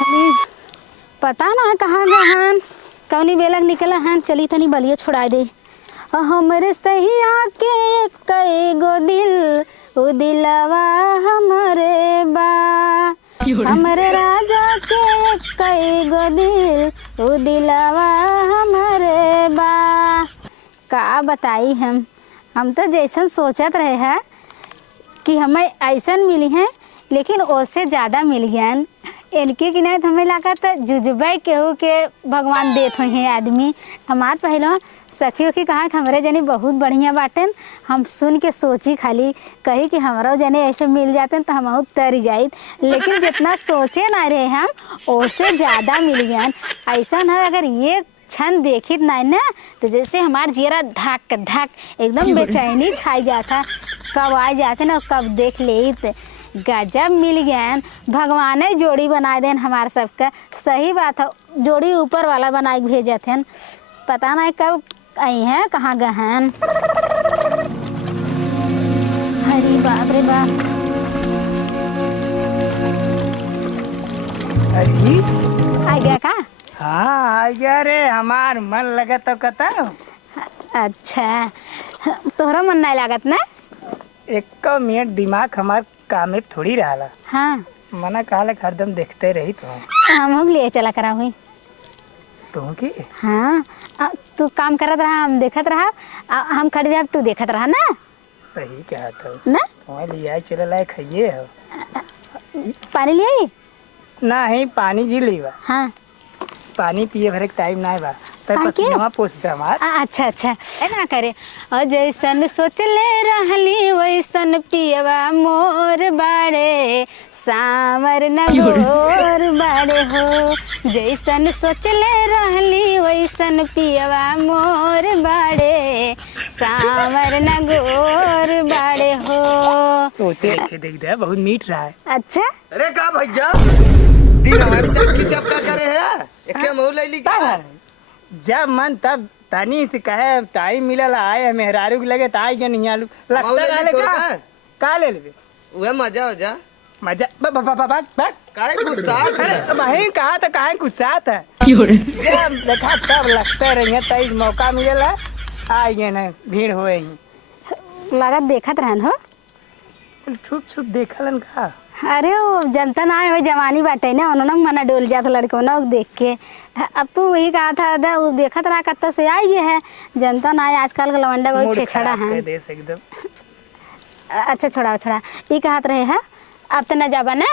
अरे पता ना कहाँ गहन कौनी बेलक निकला हन। चली तनी बलिया छुड़ा दे। हमरे सहिया के कई गो दिल उ दिलवा हमरे बा। हमरे राजा के कई गो दिल उ दिलवा हमरे बा। का बताई हम तो जैसन सोचत रहे हैं कि हमें ऐसन मिली हैं, लेकिन उससे ज़्यादा मिल गया। इनके कि नहीं हमें लगा तो जुजुबे केहू के भगवान देत हुए हैं आदमी। हमार पहले सखियों की कहा कि हमारे जने बहुत बढ़िया बाटन। हम सुन के सोची खाली कही कि हमारा जने ऐसे मिल जाते तो हम तर जाइत, लेकिन जितना सोचे ना रहे हम उससे ज़्यादा मिल गया। ऐसा है अगर ये क्षण देखित नहीं ना तो जैसे हमार जीरा धक धक एकदम बेचैनी छाई जाता, कब आ जाते ना कब देख ले। गजब मिल गया। भगवान ही जोड़ी बना देन हमारे सबका। सही बात है, जोड़ी ऊपर वाला बना के भेजे थे। पता नहीं कब आई हैं कहाँ गहन। अरे बाप रे बाप। अजी आ गया का? हाँ आ गया रे। हमार मन लगा तो कता। अच्छा तोहरा मन नहीं लागत ना? एक मिनट दिमाग हमार काम में थोड़ी रहा। हाँ मना कहा हरदम देखते रही तो हम ले चला करा हुई तुम की। हाँ तू काम करत रहा हम देखत रहा। हम खड़े जा तू देखत रहा ना। सही कहा था ना तुम्हारे लिए चल लायक खाइए हो। पानी ले आई? नहीं पानी जी लीवा। हाँ पानी पिए भरे टाइम ना बा काहे के? पसीना पोछता हमार। अच्छा अच्छा ना करे। और जैसन सोच ले रहली वैसन पियवा मोर बाड़े सावर न गोर बाड़े हो। जैसन सोच ले रहली वैसन पियवा मोर बाड़े सावर न गोर बाड़े हो। सोचे देख दे बहुत मीठ रहा है। अच्छा अरे का भैया दिन हमारी चक्की चपका करे है एके मऊ लैली का। जब मन तब तनी से कहे टाइम मिलल आए मेहरारू के लगे तो आई के नहीं आलू मऊ लगता लैली तोर का का ले लेबे। उहे मजा हो जा मजा काहे गुस्सा अरे बहन कहा था काहे गुस्सा है। जब देखा तब लगते रहिए तई मौका मिलेला आई गए ना भीड़ होए ही लागत देखत रहन हो। छुप छुप देखलन का। अरे वो जनता ना है जवानी बाटे ना उन्होंने मना डोल जाता लड़कों ना देख के। अब तू वही कहा था वो देखत रहा कत्ता से आई है जनता ना है आजकल का लवंडा बहुत छेछड़ा है। देश एकदम। अच्छा छोड़ा छोड़ा ये कहत रहे है अब तो न जाबा ना?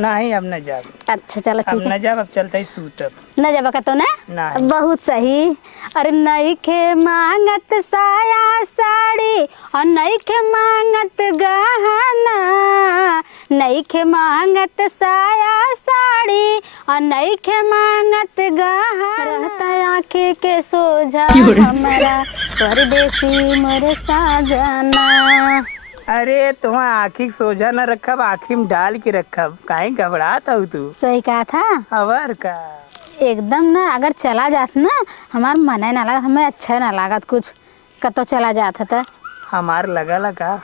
नहीं अब न जाब। अच्छा चलो अब ठीक न है। जाब अब चलते ही सूतब। न जाबा का तो ना? नहीं। बहुत सही। अरे नई के मांगत साया साड़ी और नई के मांगत गहना। नई के मांगत साया साड़ी और नई के मांगत गहना। रहता आँखें के सोझा हमारा परदेसी मोरे साजना। अरे तुम्हें आँखी सोझा न रखब आँखी में डाल के रखब काहे घबरात हो तू। सही कहा था अवर का एकदम ना। अगर चला जात ना हमार मन ना लगा हमें अच्छा ना लागत कुछ कतो चला जात है तो हमार लगल का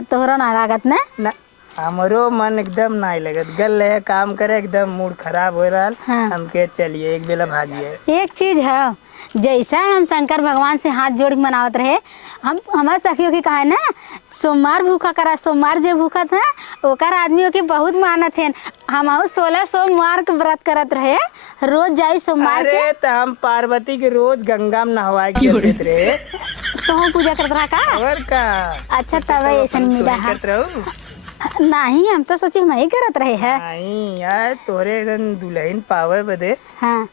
तोहरा ना लागत ना? न हमरो मन एकदम नहीं लगत गल है काम करे एकदम मूड खराब हो रहा। हाँ। हमके चलिए एक बेला भागिए। एक चीज है जैसा हम शंकर भगवान से हाथ जोड़ के मनावत रहे हम हमारे सखियों की कहा ना सोमवार भूखा करा। सोमवार जो भूखा था ओकर आदमियों की बहुत मानत है। हम 16 सोमवार के व्रत करत रहे रोज जाई सोमवार के। अरे तो हम पार्वती के रोज गंगा में नहवा के देत रहे तो हम पूजा करत रहा का? और का। अच्छा तब ऐसा मिला है नहीं हम तो सोची हम ही करत रहे है। नहीं यार तोरे दुल्हन पावे बदे हाँ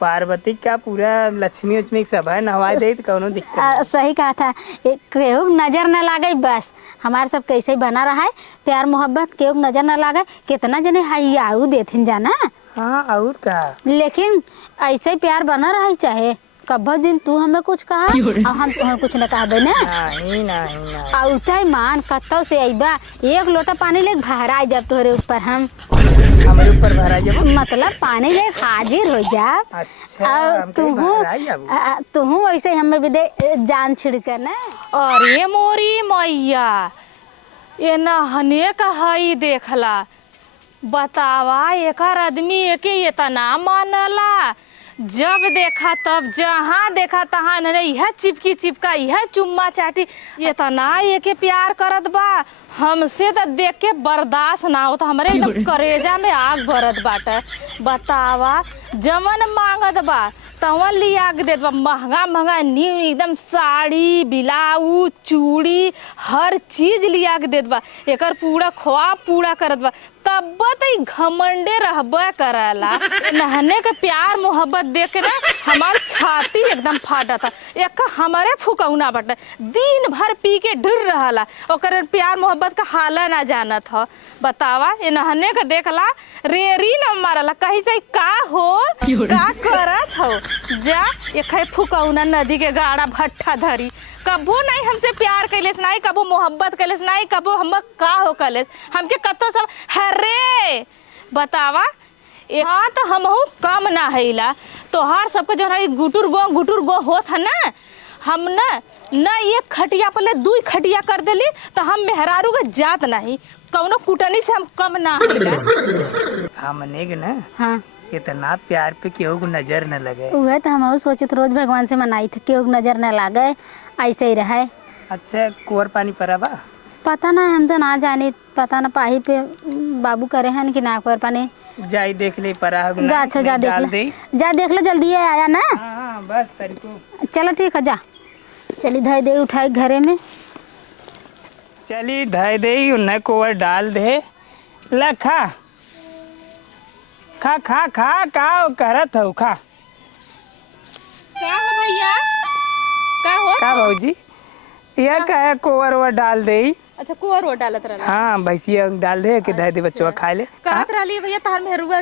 पार्वती का पूरा लक्ष्मी उच्मी सभा नहवा दे तो कौनो दिक्कत। सही कहा था। केहू नजर न लागे बस हमारे सब कैसे बना रहा है प्यार मोहब्बत केहू नजर न लागे। कितना जने हाउ देथिन जाना। हाँ और का लेकिन ऐसे प्यार बना रहा चाहे कब्बो दिन तू हमें कुछ कहा और हम तुम्हें कुछ न कहबे ना। नहीं नहीं नहीं औते मान कत्तो से अइबा एक लोटा पानी ले भरा जब तोहरे ऊपर हम हमारे ऊपर भरा जब मतलब पानी ले हाजिर हो जा। अच्छा और तू वैसे हमें भी दे जान छिड़कर ना। और ये मोरी मैया ये नहने का हई देखला बतावा एकर आदमी एके इतना मानला, जब देखा तब जहाँ देखा तहाँ न यह चिपकी चिपका यह चुम्मा चाटी, इतना एके प्यार करत बा। हमसे तो देख के बर्दाश्त ना होता, हमरे एकदम करेजा में आग भरत बाटे। बतावा जमन मांगत बा तवन लिया के देत बा, महंगा महंगा न्यू एकदम साड़ी ब्लाउज चूड़ी हर चीज लिया के देत बा। एकर पूरा ख्वाब पूरा करत बा, तब तो घमंडे रहबा करला। नहने के प्यार मोहब्बत देख के ना हमार छाती एकदम फाटा था। एक हमारे फुकौना बटे दिन भर पी के ढुर रहला, ओकर प्यार मोहब्बत का हाला ना जानत ह। बतावा ये नहने के देखला रेरी न मारला, कहीं से का हो का करत हो। जा एक फुकौना नदी के गाड़ा भट्ठा धरी, कबो नहीं हमसे प्यार कैलेस, नहीं कबो मोहब्बत कैलेस, नहीं कबो हम का हो कैलेस, हमके कतो सब हरे। बतावा यहाँ तो हमहू कम ना हैला, तोहार सबके जो है गुटुर गो होत है ना, हम ना एक खटिया पहले दू खटिया कर देली तो हम मेहरारू के जात नहीं, कौनो कुटनी से हम कम ना हैला। हमने के ना हाँ इतना प्यार पे केहू को नजर न लगे। वह तो हम सोचित रोज भगवान से मनाई थे कि नजर न लागे, ऐसे ही रहे। अच्छा कुंवर पानी परा बा? पता ना, हम तो ना जानी, पता ना पाही पे बाबू करे हैं कि ना कर पाने। जाई देख ले परा है जा अच्छा जा देख ले, जा देख ले जल्दी है आया ना। हाँ बस तरीको। चलो ठीक है जा, चली धई दे उठाई घरे में। चली धई दे उन्हें कुंवर डाल दे, ला खा खा खा खा का करत हो खा। क्या हो भैया, का हो का भाजी यह का है कुंवर वो डाल दे। अच्छा कुंवर वो डालत रहला। हाँ भैंसिया डाल दे के धई दे बच्चवा खा ले। कहत रहली भैया तार मेहरुआ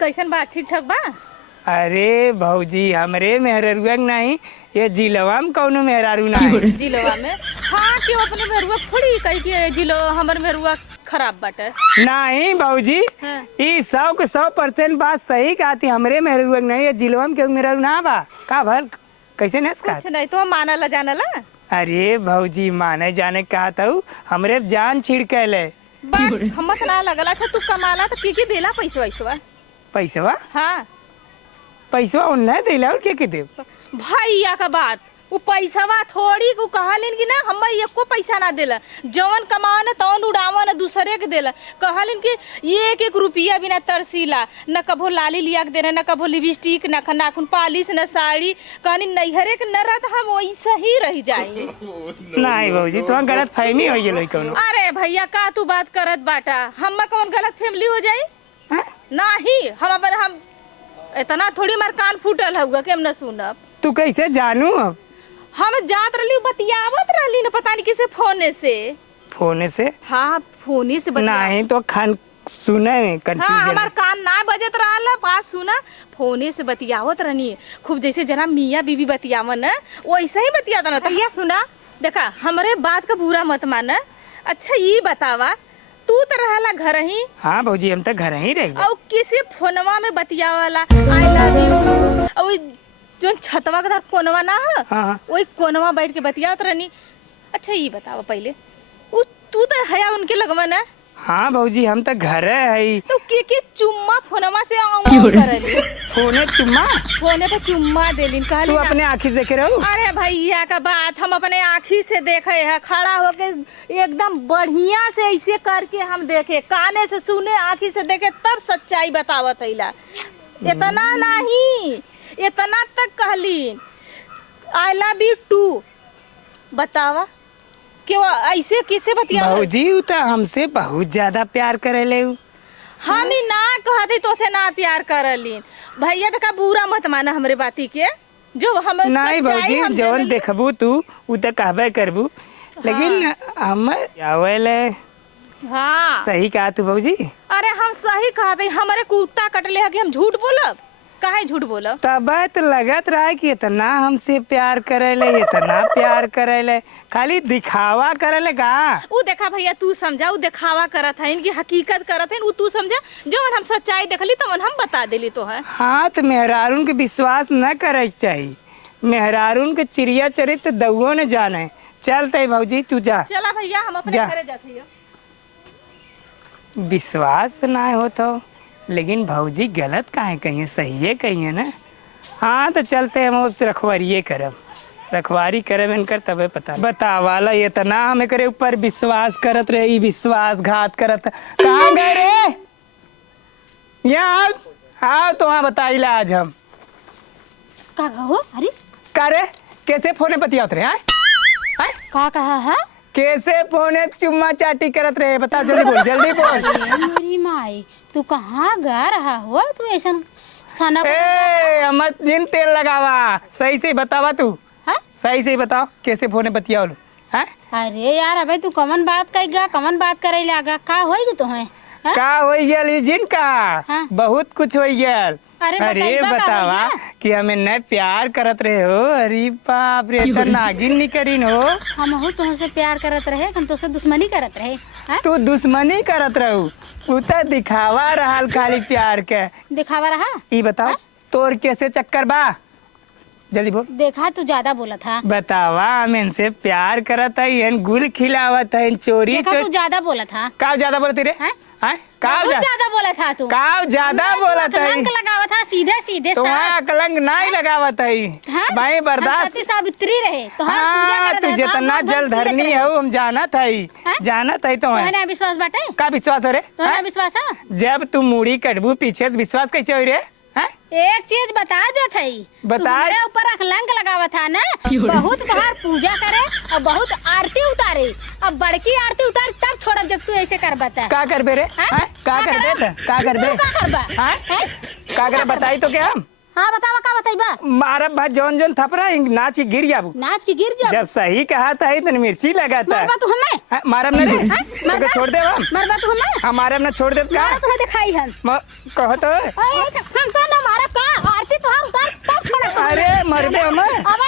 कैसन बा, ठीक ठाक बा? अरे भौजी हमरे मेहरुआ नहीं, ये जिलवा में कौनो मेहरारू नहीं। जिलवा में हाँ क्यों अपने मेहरुआ थोड़ी कही कि जिलो हमर मेहरुआ खराब बाटे। नहीं भौजी हाँ। ये 100% बात सही कहती, हमरे मेहरुआ नहीं, ये जिलवा में क्यों मेहरारू ना बा का भल कैसे न कुछ नहीं तो मानला जानला। अरे भौजी माने जाने कहता हूँ, हमरे जान छिड़के ले हमत ना लगला। अच्छा तू कमाला तो की देला पैसा? पैसवा हाँ पैसवा उन्हें दिला और क्या दे भैया का बात, वो पैसावा थोड़ी को कहलिन कि ना हम एको पैसा ना देला, जवन कमावन तवन उड़ावन दूसरे के देला। कहलिन कि एक एक रुपया बिना तरसीला, न कभो लाली लिया के देना, न कभो लिपस्टिक, न नाखून पालिश, न साड़ी। कहनी नैहरे के न रहत हम वैसे ही रह जाई। नहीं भौजी तो गलत फहमी हो गेल कौनो। अरे भैया का तू बात करत बाटा, हम कौन गलत फैमिली हो जाई? नहीं हम अपन हम इतना थोड़ी मार कान फूटल हुआ कि हम न सुनब। तू कैसे जानू? अब हम जात रहली बतियावत रहली न, पता नहीं किसे फोने से। फोने से? हाँ फोने से नहीं तो खान सुने में हाँ हमार कान ना बजत रहला, बात सुना फोने से बतियावत रहनी खूब, जैसे जना मियाँ बीबी बतियावन वैसे ही बतियाता ना। भैया सुना देखा हमरे बात का बुरा मत माना। अच्छा ये बतावा तू तो रहला घर ही? हाँ भौजी हम तो घर ही रही। और किसी फोनवा में बतियावाला आई लव यू, और जो छतवा का कोनवा ना है हाँ। वही कोनवा बैठ के बतियात रहनी। अच्छा ये बतावा पहले तू तो है उनके लगवा ना? हाँ भौजी हम तो घर है। तो के चुम्मा फोनवा से करली? फोने चुम्मा? फोने पे चुम्मा देलिन कहली तू अपने आँखी से देखे रहो? अरे भैया का बात हम अपने आँखी से देखे है, खड़ा होके एकदम बढ़िया से ऐसे करके हम देखे, काने से सुने आँखी से देखे तब सच्चाई बतावत हैला। इतना नहीं इतना तक कहली आई लव यू टू। बतावा कि वो ऐसे किसे बतिया? भौजी उ तो हमसे बहुत ज्यादा प्यार करे ले। हम ही ना कहते तो से ना प्यार करली। भैया तो का बुरा मत माना हमरे बाती के, जो हम नहीं भौजी जवन देखबू तू उ तो कहबे करबू, लेकिन हम आवेले। हाँ सही कहा तू भौजी। अरे हम सही कहते, हमारे कुत्ता कटले है कि हम झूठ बोलब? काहे झूठ बोलब? तब तो लगत रहा है कि इतना हमसे प्यार करेले, इतना प्यार करेले, खाली दिखावा करेले का? उ देखा भैया तू समझा, उ दिखावा करत है, इनकी हकीकत करत है, उ तू समझा। जो हम सच्चाई देखली तो हम बता देली तो है। हाँ तो मेहरारून के विश्वास न करे चाहिए, मेहरारून के चिड़िया चरित्र दउओ न जाने। चलते भौजी तू जा। चला भैया हम अपने घरे जाते हैं। विश्वास तो ना हो तो, लेकिन भौजी गलत काहे कहिए, सही है कहिए ना। हाँ तो चलते हम उस रखवारिये करब, रखवारी करब इनकर तबे पता बतावाला। ये तना हमें करे ऊपर विश्वास करत रहे, विश्वासघात करत। कहाँ गए रे? यहाँ आओ तो वहाँ बताइला आज हम का हो? अरे करे कैसे फोने बतियात रहे हैं? का कहा है? कैसे फोने चुम्मा चाटी करत रहे? बता जल्दी बोल, जल्दी बोल। अरे मेरी माई, तू कहाँ गा रहा हो? तू ऐसा सना ए मत जिन तेल लगावा, सही से बतावा तू। हाँ? सही से बताओ कैसे फोने बतियाओ हैं? अरे यार अबे तू कमन बात करेगा, कमन बात करे लागा, का होई तुम्हें? हाँ? का होई गेल ई जिनका? हाँ? बहुत कुछ होई गेल। अरे अरे बताइबा का बतावा होई कि हमें न प्यार करत रहे हो। अरे बाप रे, त नागिन निकरीन हो। हम तुमसे प्यार करत रहे, हम तुमसे दुश्मनी करत रहे। हाँ? तू दुश्मनी करत रहू, उ त दिखावा रहल खाली प्यार के। दिखावा रहा? ई बताओ तोर कैसे चक्कर बा? जल्दी बोल। देखा तू ज्यादा बोला था। बतावा हम इनसे प्यार करत है, इन गुल खिलावत है, इन चोरी देखा तू ज्यादा बोला था। का ज्यादा बोलती रे? हैं? हैं? का बहुत ज्यादा बोला था तू। का ज्यादा बोलत है? कलंक लगावा था सीधे सीधे तुम्हारा कलंक नहीं लगावत है भाई, बर्दाश्त। सती सावित्री रहे तो हाँ तू जितना जल धरनी है हम जानत है, जानत है तुम्हें। तोहरा विश्वास बाटे? का विश्वास हो रे? तोहरा विश्वास है? जब तू मुड़ी कटबू पीछे से विश्वास कैसे हो रे? हैं? एक चीज बता देत है, बता। तुम्हारे ऊपर कलंक लगावा था ना, बहुत बार पूजा करे और बहुत आरती उतारे, अब बड़की आरती उतार तब छोड़ब जब तू ऐसे कर बता। का करबे रे? हैं? हैं? का करबे? का करबे? तू का करबा? हैं? हैं? का करे बताई तो क्या हम? हाँ बतावा का बताइबा? मारब भाई जौन जौन थपरा नाच के गिर जाबू। नाच के गिर जा। जब सही कहा था ही तन मिर्ची लगाता है। मरबा तू हमें? हैं? मारब न रे? मरबा? तो छोड़ दे हम। मरबा तू हमें? हाँ मारब न, छोड़ दे का? मारा तुम्हें दिखाई हम। कहो तो हम का ना मारा का आरती तोहार उतार तब छोड़ा। अरे मरबे हम। अब